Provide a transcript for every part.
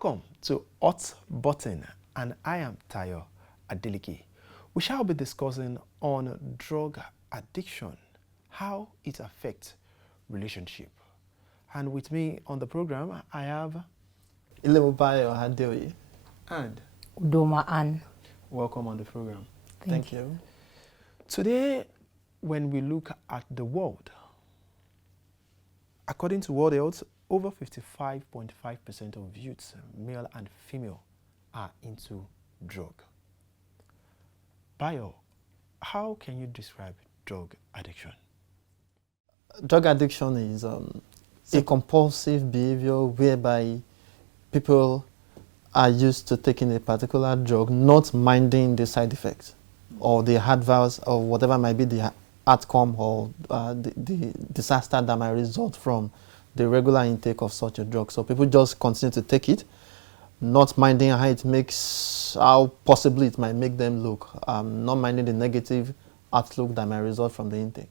Welcome to Hot Button, and I am Tayo Adeleke. We shall be discussing on drug addiction, how it affects relationship. And with me on the program, I have Adeleke and Udoma Ann. welcome on the program. Thank you. Today, when we look at the world, according to World Health, over 55.5% of youths, male and female, are into drug. Bayo, how can you describe drug addiction? Drug addiction is a compulsive behavior whereby people are used to taking a particular drug, not minding the side effects or the adverse or whatever might be the outcome or the disaster that might result from the regular intake of such a drug. So people just continue to take it, not minding how possibly it might make them look, not minding the negative outlook that might result from the intake.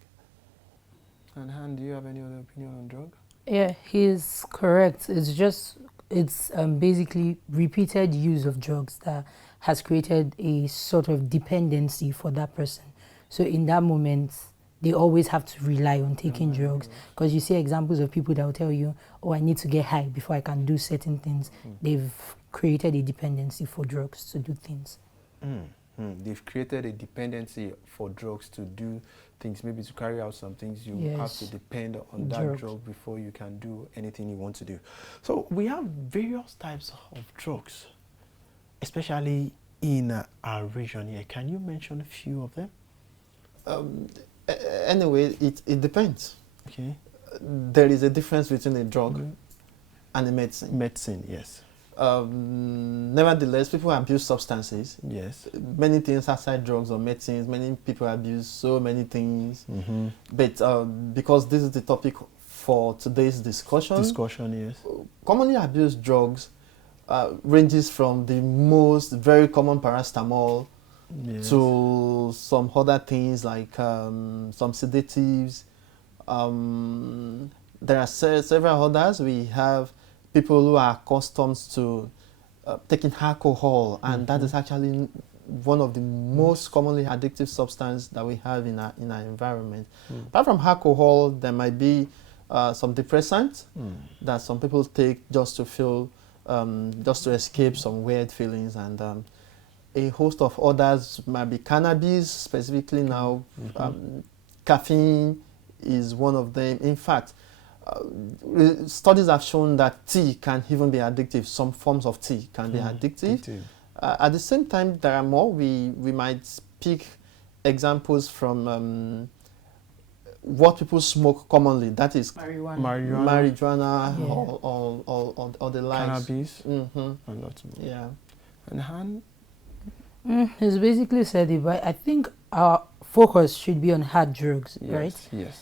And Han, do you have any other opinion on drug? Yeah, he's correct. It's basically repeated use of drugs that has created a sort of dependency for that person. So in that moment, they always have to rely on taking drugs, because you see examples of people that will tell you, oh, I need to get high before I can do certain things. They've created a dependency for drugs to do things. They've created a dependency for drugs to do things, maybe to carry out some things. You have to depend on that drug before you can do anything you want to do. So we have various types of drugs, especially in our region here. Can you mention a few of them? Anyway, it depends. Okay. There is a difference between a drug and a medicine. Medicine, yes. Nevertheless, people abuse substances. Yes. Many things outside drugs or medicines. Many people abuse so many things. But because this is the topic for today's discussion, yes. Commonly abused drugs ranges from the most very common paracetamol to some other things like some sedatives. There are several others. We have people who are accustomed to taking alcohol, and that is actually one of the most commonly addictive substances that we have in our environment. Apart from alcohol, there might be some depressants that some people take just to feel, just to escape some weird feelings, and a host of others might be cannabis, specifically now. Caffeine is one of them. In fact, studies have shown that tea can even be addictive. Some forms of tea can be addictive. At the same time, there are more. We might pick examples from what people smoke commonly. That is marijuana or the likes. Cannabis. And lots more. Yeah. And Han? He's basically said it, but I think our focus should be on hard drugs, right?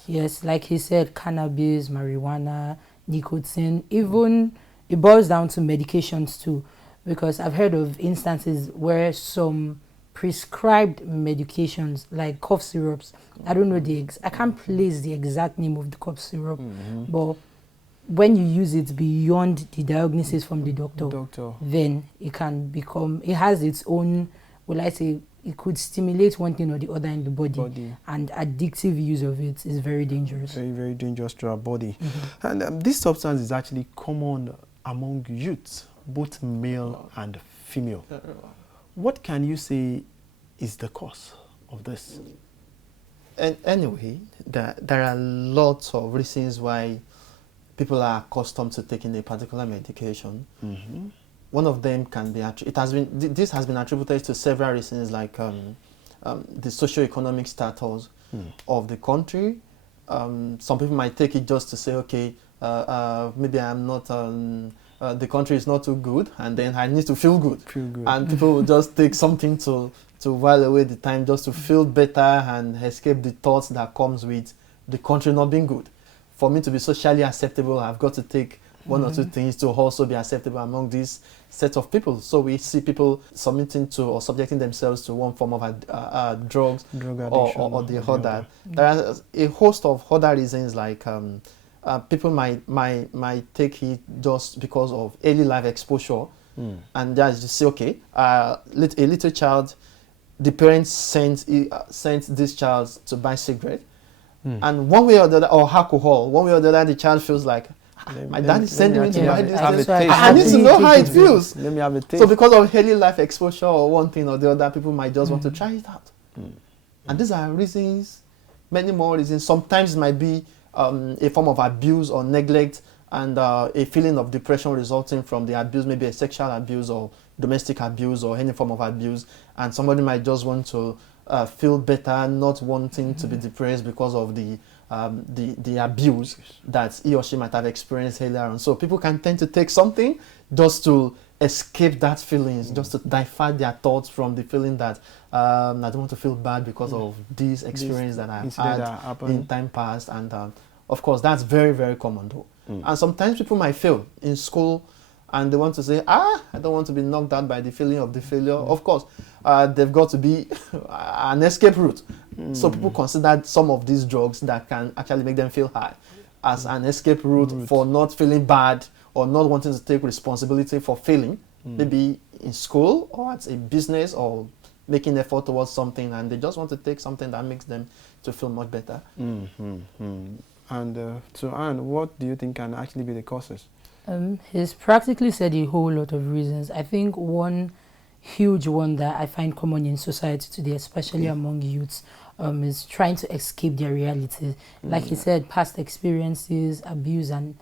Yes, like he said, cannabis, marijuana, nicotine, even it boils down to medications too, because I've heard of instances where some prescribed medications like cough syrups, I don't know I can't place the exact name of the cough syrup, but when you use it beyond the diagnosis from the doctor, then it can become, it has its own, it could stimulate one thing or the other in the body. And addictive use of it is very dangerous. Very, very dangerous to our body. And this substance is actually common among youths, both male and female. What can you say is the cause of this? Anyway, there are lots of reasons why people are accustomed to taking a particular medication. One of them can be this has been attributed to several reasons, like the socio-economic status of the country. Some people might take it just to say, okay, maybe I'm not, the country is not too good, and then I need to feel good. And people will just take something to while away the time, just to feel better and escape the thoughts that comes with the country not being good. For me to be socially acceptable, I've got to take one or two things to also be acceptable among this set of people. So we see people submitting to or subjecting themselves to one form of drug addiction or the other. There are a host of other reasons, like people might take it just because of early life exposure, and just say, okay, a little child, the parents sent this child to buy cigarette, and one way or the other, or alcohol, one way or the other, the child feels like, my dad is sending me to buy this. I need to know how it feels. Let me have a taste. So because of early life exposure or one thing or the other, people might just want to try it out. And these are reasons, many more reasons. Sometimes it might be a form of abuse or neglect, and a feeling of depression resulting from the abuse, maybe a sexual abuse or domestic abuse or any form of abuse. And somebody might just want to feel better, not wanting to be depressed because of the abuse that he or she might have experienced earlier on. So people can tend to take something just to escape that feelings, just to divert their thoughts from the feeling that I don't want to feel bad because of this experience that I've had in time past. And of course, that's very, very common though. And sometimes people might fail in school and they want to say, I don't want to be knocked out by the feeling of the failure. Of course, they've got to be an escape route. So people consider some of these drugs that can actually make them feel high as an escape route for not feeling bad or not wanting to take responsibility for failing, maybe in school or at a business or making effort towards something, and they just want to take something that makes them to feel much better. And so Anne, what do you think can actually be the causes? He's practically said a whole lot of reasons. I think one huge one that I find common in society today, especially among youths, is trying to escape their reality. Like he said, past experiences, abuse, and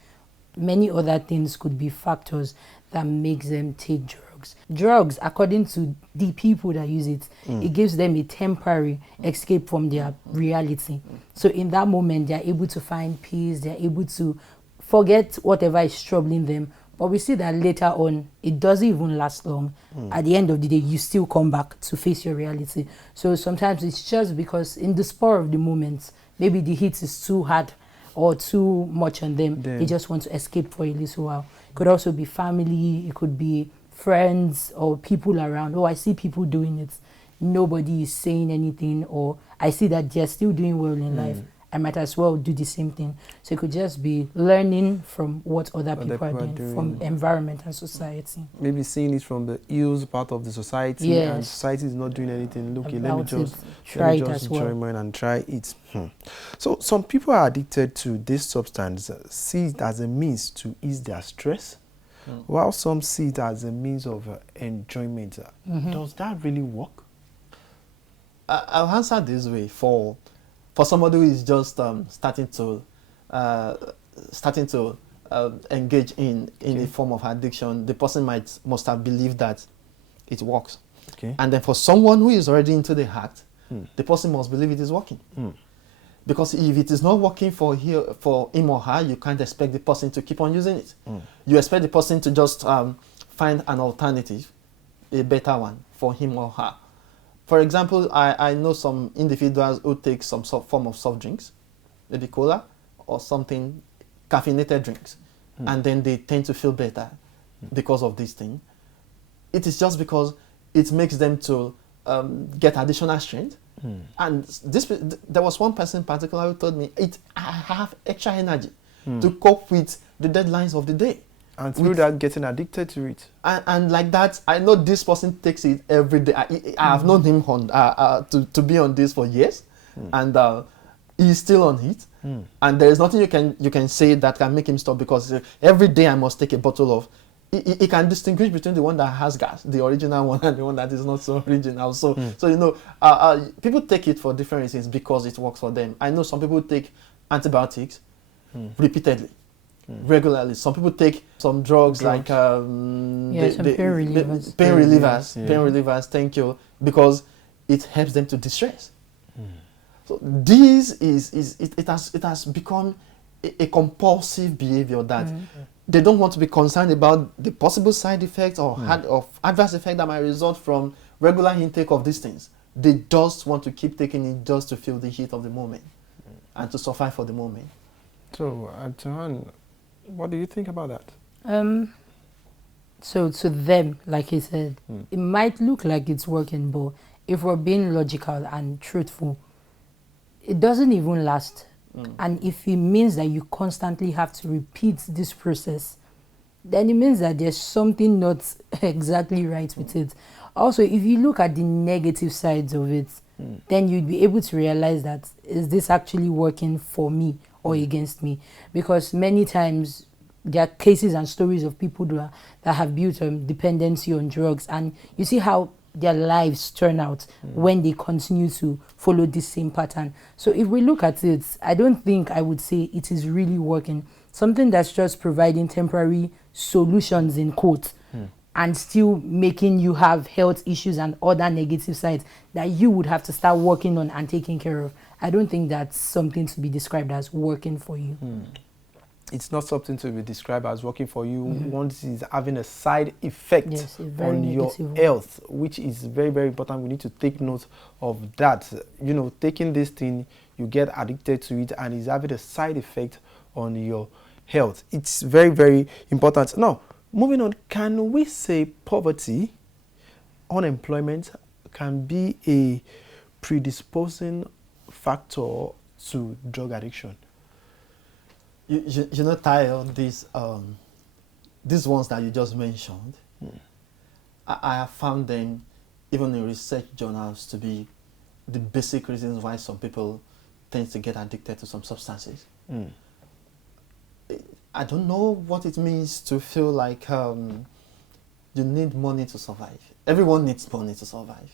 many other things could be factors that makes them take drugs. Drugs, according to the people that use it, it gives them a temporary escape from their reality. So in that moment, they're able to find peace, they're able to forget whatever is troubling them. But we see that later on, it doesn't even last long. At the end of the day, you still come back to face your reality. So sometimes it's just because in the spur of the moment, maybe the heat is too hard or too much on them. They just want to escape for a little while. It could also be family, it could be friends or people around. Oh, I see people doing it. Nobody is saying anything, or I see that they're still doing well in life. I might as well do the same thing. So it could just be learning from what other people are doing, from environment and society. Maybe seeing it from the ills part of the society, and society is not doing anything. Look, let me just join in and try it. So some people are addicted to this substance, see it as a means to ease their stress, while some see it as a means of enjoyment. Does that really work? I'll answer this way. For somebody who is just starting to engage in a form of addiction, the person must have believed that it works. And then for someone who is already into the act, the person must believe it is working. Because if it is not working for him or her, you can't expect the person to keep on using it. You expect the person to just find an alternative, a better one for him or her. For example, I know some individuals who take some form of soft drinks, maybe cola or something, caffeinated drinks, and then they tend to feel better because of this thing. It is just because it makes them to get additional strength. And there was one person in particular who told me, I have extra energy to cope with the deadlines of the day. And through that, getting addicted to it. And like that, I know this person takes it every day. I have known him to be on this for years, and he's still on it. And there is nothing you can say that can make him stop, because every day I must take a bottle of. He can distinguish between the one that has gas, the original one, and the one that is not so original. So you know, people take it for different reasons because it works for them. I know some people take antibiotics repeatedly. Regularly. Some people take some drugs. Like some pain relievers. Pain relievers, thank you, because it helps them to distress. So this it has become a compulsive behavior that they don't want to be concerned about the possible side effects or adverse effect that might result from regular intake of these things. They just want to keep taking it just to feel the heat of the moment and to survive for the moment. So, Johan, what do you think about that? So to them, like he said, it might look like it's working, but if we're being logical and truthful, it doesn't even last And if it means that you constantly have to repeat this process, then it means that there's something not exactly right with it. Also, if you look at the negative sides of it, then you'd be able to realize that, is this actually working for me or against me? Because many times there are cases and stories of people that have built dependency on drugs, and you see how their lives turn out when they continue to follow this same pattern. So if we look at it, I don't think I would say it is really working. Something that's just providing temporary solutions in quotes and still making you have health issues and other negative sides that you would have to start working on and taking care of. I don't think that's something to be described as working for you. It's not something to be described as working for you once it's having a side effect on your health, which is very, very important. We need to take note of that. You know, taking this thing, you get addicted to it, and it's having a side effect on your health. It's very, very important. Now, moving on, can we say poverty, unemployment can be a predisposing factor to drug addiction? You know, Tayo, these ones that you just mentioned, I have found them, even in research journals, to be the basic reasons why some people tend to get addicted to some substances. I don't know what it means to feel like you need money to survive. Everyone needs money to survive.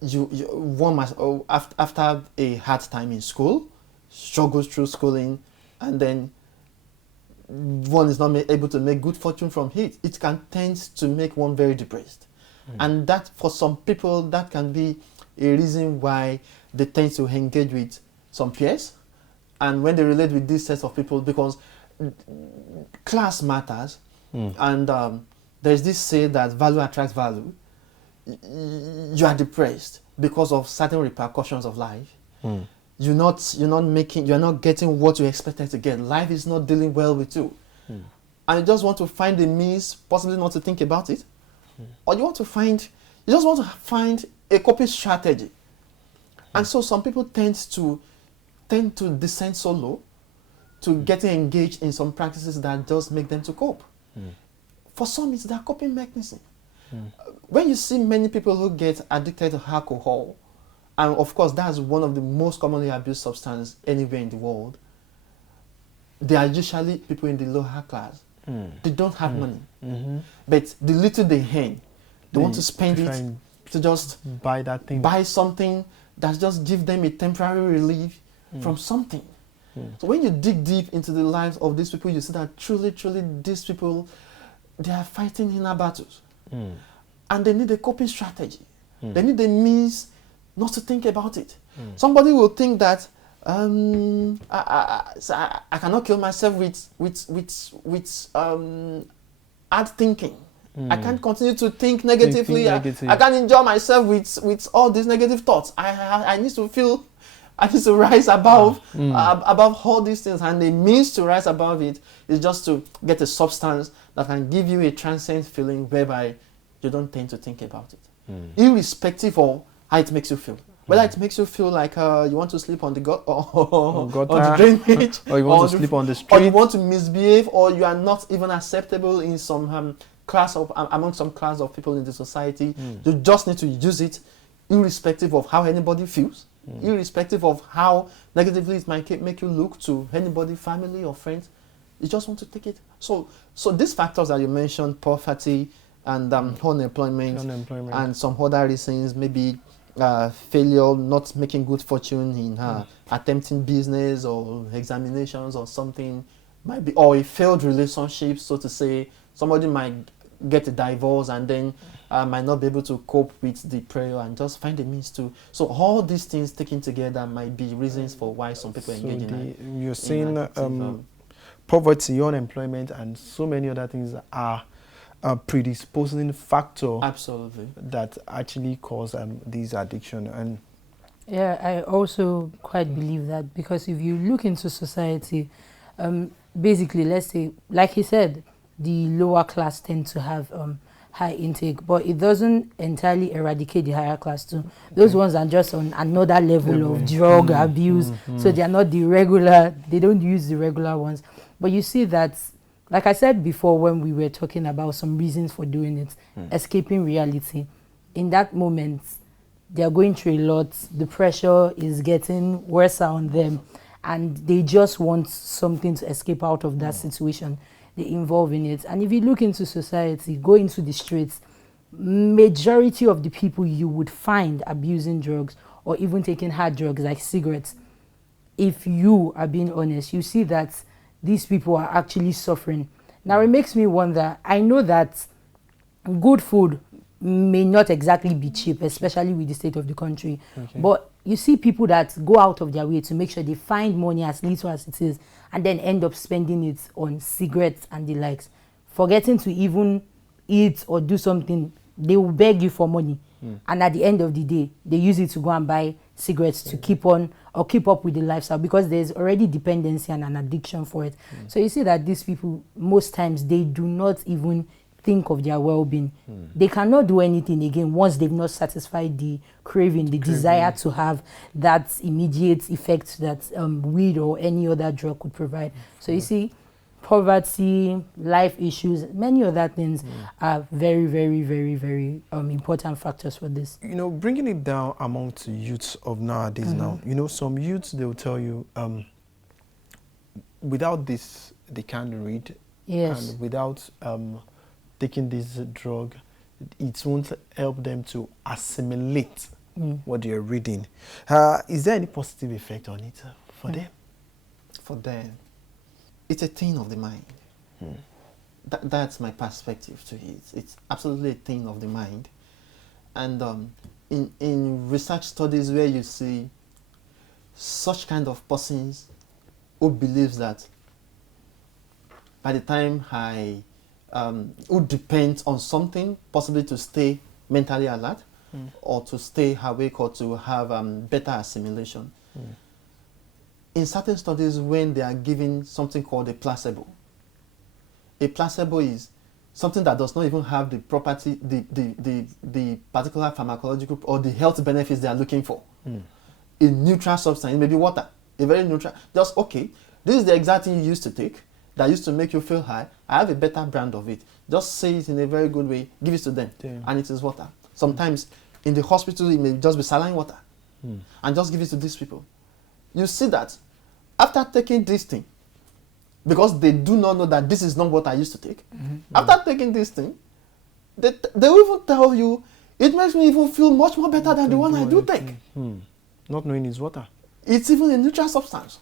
One must, after a hard time in school, struggles through schooling, and then one is not able to make good fortune from it. It can tend to make one very depressed. And that, for some people, that can be a reason why they tend to engage with some peers. And when they relate with these sets of people, because class matters, and there's this say that value attracts value. You are depressed because of certain repercussions of life. You're not getting what you expected to get. Life is not dealing well with you. And you just want to find a means, possibly not to think about it. Or you just want to find a coping strategy. And so some people tend to descend so low to getting engaged in some practices that just make them to cope. For some, it's their coping mechanism. When you see many people who get addicted to alcohol, and of course that's one of the most commonly abused substances anywhere in the world, they are usually people in the lower class. They don't have money. But the little they earn, they want to spend it to just buy that thing, buy something that just give them a temporary relief from something. So when you dig deep into the lives of these people, you see that truly these people, they are fighting inner battles. And they need a coping strategy. They need a means not to think about it. Somebody will think that I cannot kill myself with hard thinking. I can't continue to think negatively. I can't enjoy myself with all these negative thoughts. I need to rise above all these things, and the means to rise above it is just to get a substance that can give you a transient feeling whereby you don't tend to think about it, irrespective of how it makes you feel. Whether it makes you feel like you want to sleep on the on the drainage, or you want to sleep on the street, or you want to misbehave, or you are not even acceptable in some among some class of people in the society. You just need to use it, irrespective of how anybody feels, irrespective of how negatively it might make you look to anybody, family or friends. You just want to take it. So these factors that you mentioned, poverty and unemployment, and some other reasons, maybe failure, not making good fortune in attempting business or examinations or something, might be, or a failed relationship, so to say. Somebody might get a divorce and then might not be able to cope with the prayer and just find a means to. So all these things taken together might be reasons for why some people engage in. You're saying poverty, unemployment, and so many other things are a predisposing factor. Absolutely. That actually cause these addiction. And yeah, I also quite believe that, because if you look into society, basically, let's say, like he said, the lower class tend to have high intake, but it doesn't entirely eradicate the higher class too. Those ones are just on another level of drug abuse, so they are not the regular, they don't use the regular ones. But you see that, like I said before when we were talking about some reasons for doing it, escaping reality. In that moment, they are going through a lot, the pressure is getting worse on them, and they just want something to escape out of that situation. They involve in it. And if you look into society, go into the streets, majority of the people you would find abusing drugs or even taking hard drugs like cigarettes, if you are being honest, you see that these people are actually suffering. Now it makes me wonder, I know that good food may not exactly be cheap, especially with the state of the country, but you see people that go out of their way to make sure they find money as little as it is and then end up spending it on cigarettes and the likes, forgetting to even eat or do something. They will beg you for money, and at the end of the day they use it to go and buy cigarettes to keep on or keep up with the lifestyle, because there's already dependency and an addiction for it. So you see that these people, most times, they do not even think of their well-being. They cannot do anything again once they've not satisfied the craving, the desire to have that immediate effect that weed or any other drug could provide. So you see, poverty, life issues, many other things are very, very, very, very important factors for this. You know, bringing it down amongst youths of nowadays now, you know, some youths, they'll tell you, without this, they can't read. Yes. And without taking this drug, it won't help them to assimilate what they're reading. Is there any positive effect on it for them? For them, it's a thing of the mind. That's my perspective to it. It's absolutely a thing of the mind. And in research studies where you see such kind of persons who believes that by the time who depends on something, possibly to stay mentally alert or to stay awake or to have better assimilation. In certain studies, when they are given something called a placebo is something that does not even have the property, the particular pharmacological or the health benefits they are looking for. A neutral substance, maybe water, a very neutral, just okay, this is the exact thing you used to take that used to make you feel high. I have a better brand of it. Just say it in a very good way, give it to them, and it is water. Sometimes in the hospital, it may just be saline water, and just give it to these people. You see that after taking this thing, because they do not know that this is not what I used to take, after taking this thing, they will even tell you, it makes me even feel much more better than the one I do take. Not knowing it's water. It's even a neutral substance.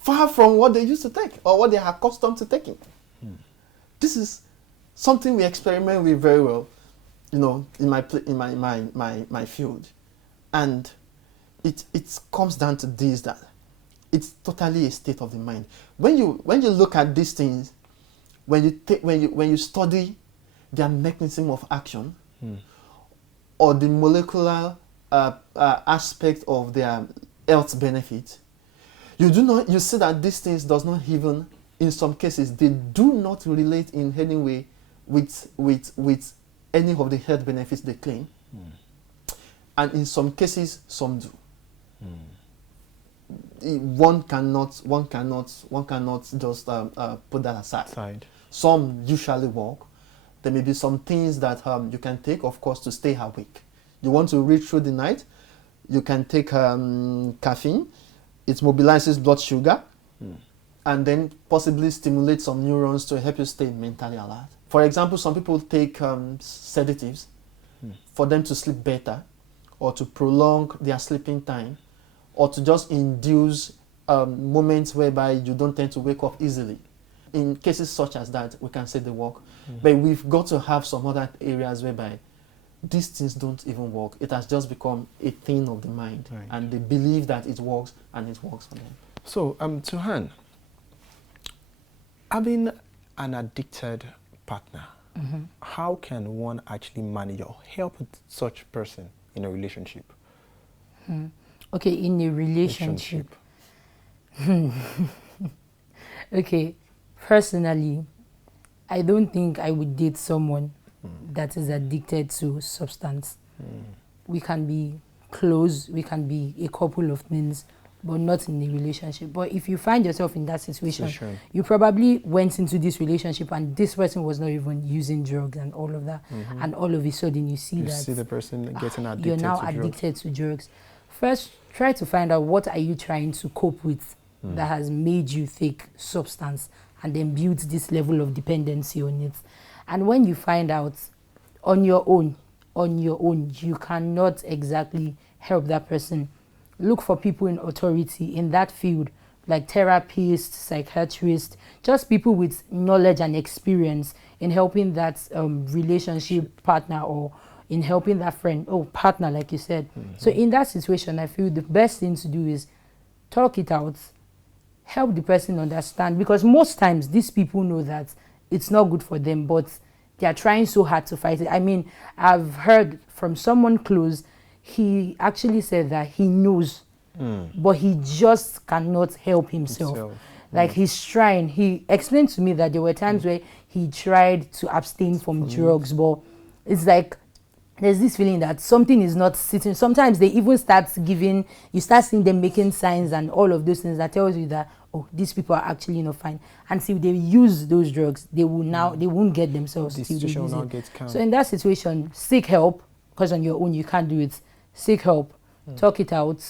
Far from what they used to take or what they are accustomed to taking. This is something we experiment with very well, you know, in my field, and it comes down to this, that it's totally a state of the mind. When you look at these things, when you study their mechanism of action or the molecular aspect of their health benefits, you see that these things does not even, in some cases, they do not relate in any way with any of the health benefits they claim. And in some cases, some do. One cannot just put that aside. Some usually work. There may be some things that you can take, of course, to stay awake. You want to read through the night, you can take caffeine. It mobilizes blood sugar and then possibly stimulates some neurons to help you stay mentally alert. For example, some people take sedatives for them to sleep better or to prolong their sleeping time or to just induce moments whereby you don't tend to wake up easily. In cases such as that, we can say they work. But we've got to have some other areas whereby these things don't even work. It has just become a thing of the mind, and they believe that it works, and it works for them. So, Tuhan, having an addicted partner, how can one actually manage or help such person in a relationship? Okay, in a relationship. Okay, personally, I don't think I would date someone that is addicted to substance. We can be close, we can be a couple of things, but not in a relationship. But if you find yourself in that situation, you probably went into this relationship and this person was not even using drugs and all of that. And all of a sudden you see the person getting addicted you're now addicted to drugs. First, try to find out what are you trying to cope with that has made you take substance, and then build this level of dependency on it. And when you find out on your own, you cannot exactly help that person. Look for people in authority in that field, like therapists, psychiatrists, just people with knowledge and experience in helping that relationship partner, or in helping that partner, like you said. So in that situation, I feel the best thing to do is talk it out, help the person understand, because most times these people know that it's not good for them, but they are trying so hard to fight it. I mean, I've heard from someone close, he actually said that he knows, but he just cannot help himself. Like he's trying. He explained to me that there were times where he tried to abstain from drugs, but it's like there's this feeling that something is not sitting. Sometimes they even start seeing them making signs and all of those things that tells you that, oh, these people are actually not fine. And see, if they use those drugs, they won't get themselves. The situation will not get calm. So in that situation, seek help, because on your own you can't do it. Seek help, talk it out,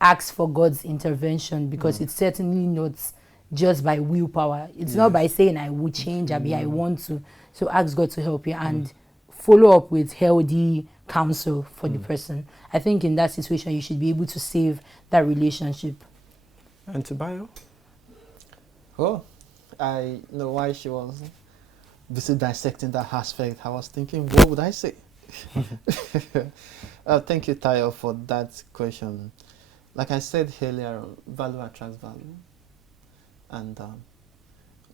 ask for God's intervention, because it's certainly not just by willpower. It's not by saying I will change, I want to. So ask God to help you and follow up with healthy counsel for the person. I think in that situation, you should be able to save that relationship. And Tobias? Oh, I know why she was busy dissecting that aspect. I was thinking, what would I say? Thank you, Tayo, for that question. Like I said earlier, value attracts value. And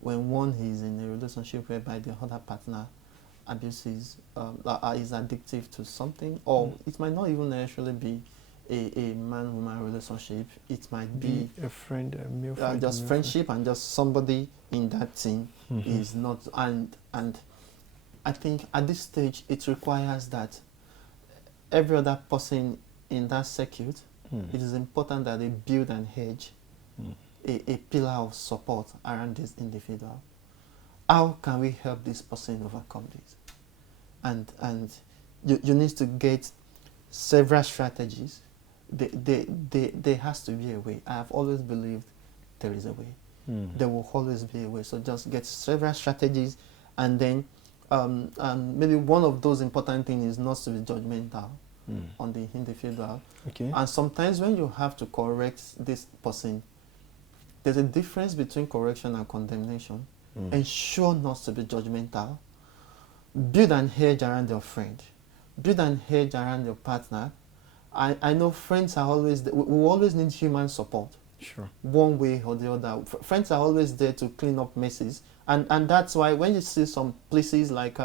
when one is in a relationship whereby the other partner abuses, is addictive to something, or it might not even necessarily be a man-woman relationship. It might be a friend, a male friend, just friendship, and just somebody in that team is not. And I think at this stage it requires that every other person in that circuit, it is important that they build and hedge a pillar of support around this individual. How can we help this person overcome this? And you need to get several strategies. There has to be a way. I have always believed there is a way. There will always be a way. So just get several strategies, and then maybe one of those important things is not to be judgmental on the individual. Okay. And sometimes when you have to correct this person, there's a difference between correction and condemnation. Ensure not to be judgmental. Build an hedge around your friend. Build an hedge around your partner. I know friends are always there. We always need human support. Sure. One way or the other. Friends are always there to clean up messes. And that's why when you see some places like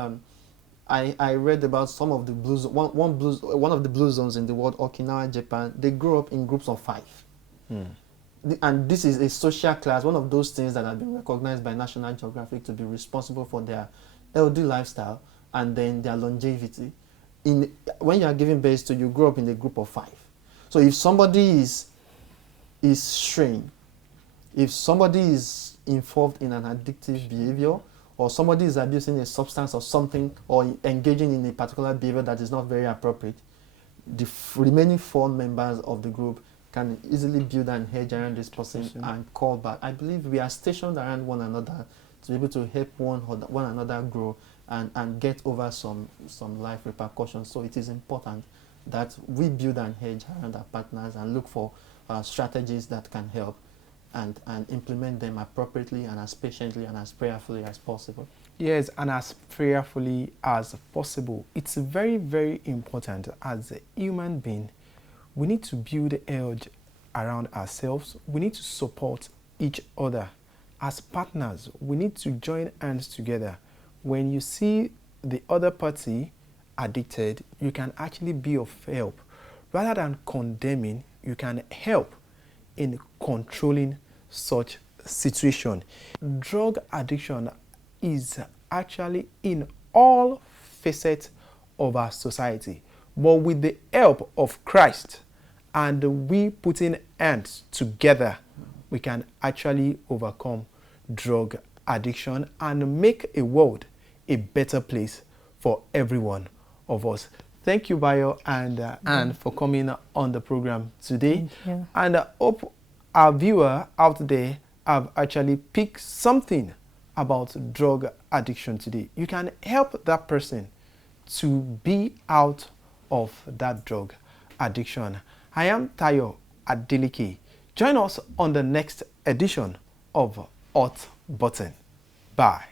I read about some of the blues one of the blue zones in the world, Okinawa, Japan, they grow up in groups of 5. And this is a social class, one of those things that have been recognized by National Geographic to be responsible for their healthy lifestyle and then their longevity. When you are giving birth to, you grow up in a group of 5. So if somebody is straying, if somebody is involved in an addictive behavior, or somebody is abusing a substance or something, or engaging in a particular behavior that is not very appropriate, the remaining 4 members of the group can easily build an hedge around this person and call back. I believe we are stationed around one another to be able to help one another grow and get over some life repercussions. So it is important that we build an hedge around our partners and look for strategies that can help and implement them appropriately and as patiently and as prayerfully as possible. Yes, and as prayerfully as possible. It's very, very important as a human being. We need to build a hedge around ourselves. We need to support each other. As partners, we need to join hands together. When you see the other party addicted, you can actually be of help. Rather than condemning, you can help in controlling such situation. Drug addiction is actually in all facets of our society. But with the help of Christ and we putting hands together, we can actually overcome drug addiction and make a world a better place for every one of us. Thank you, Bayo and Anne, for coming on the program today. Thank you. And I hope our viewer out there have actually picked something about drug addiction today. You can help that person to be out of that drug addiction. I am Tayo Adeleke. Join us on the next edition of Hot Button. Bye.